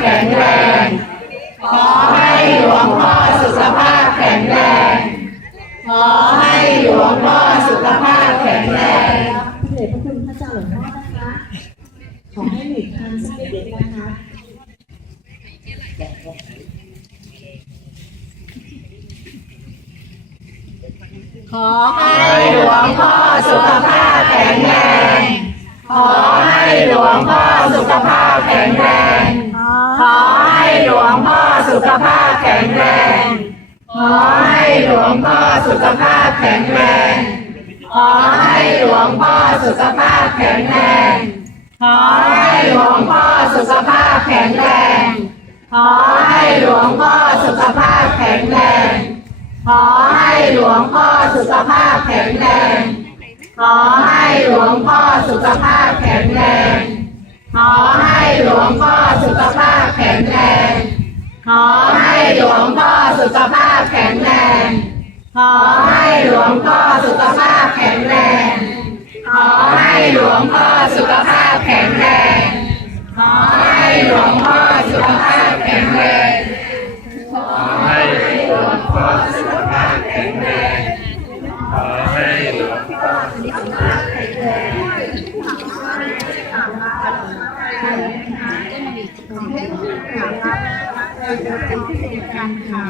แข็งแรง ขอให้หลวงพ่อสุขภาพแข็งแรง ขอให้หลวงพ่อสุขภาพแข็งแรงพระเดชพระคุณพระเจ้าหลวงพ่อนะคะ ขอให้หลีกทางสักนิดเดียวนะคะขอให้หลวงพ่อสุข ขภาพแข็งแรง ขอให้หลวงพ่อสุขภาพแข็งแรง ขอให้หลวงพ่อสุขภาพแข็งแรง ขอให้หลวงพ่อสุขภาพแข็งแรง ขอให้หลวงพ่อสุขภาพแข็งแรง ขอให้หลวงพ่อสุขภาพแข็งแรง ขอให้หลวงพ่อสุขภาพแข็งแรง ขอให้หลวงพ่อสุขภาพ อให้หลวงพ่อสุขภาพแข็งแรง ขอให้หลวงพ่อ เป็นพิเศษกันค่ะ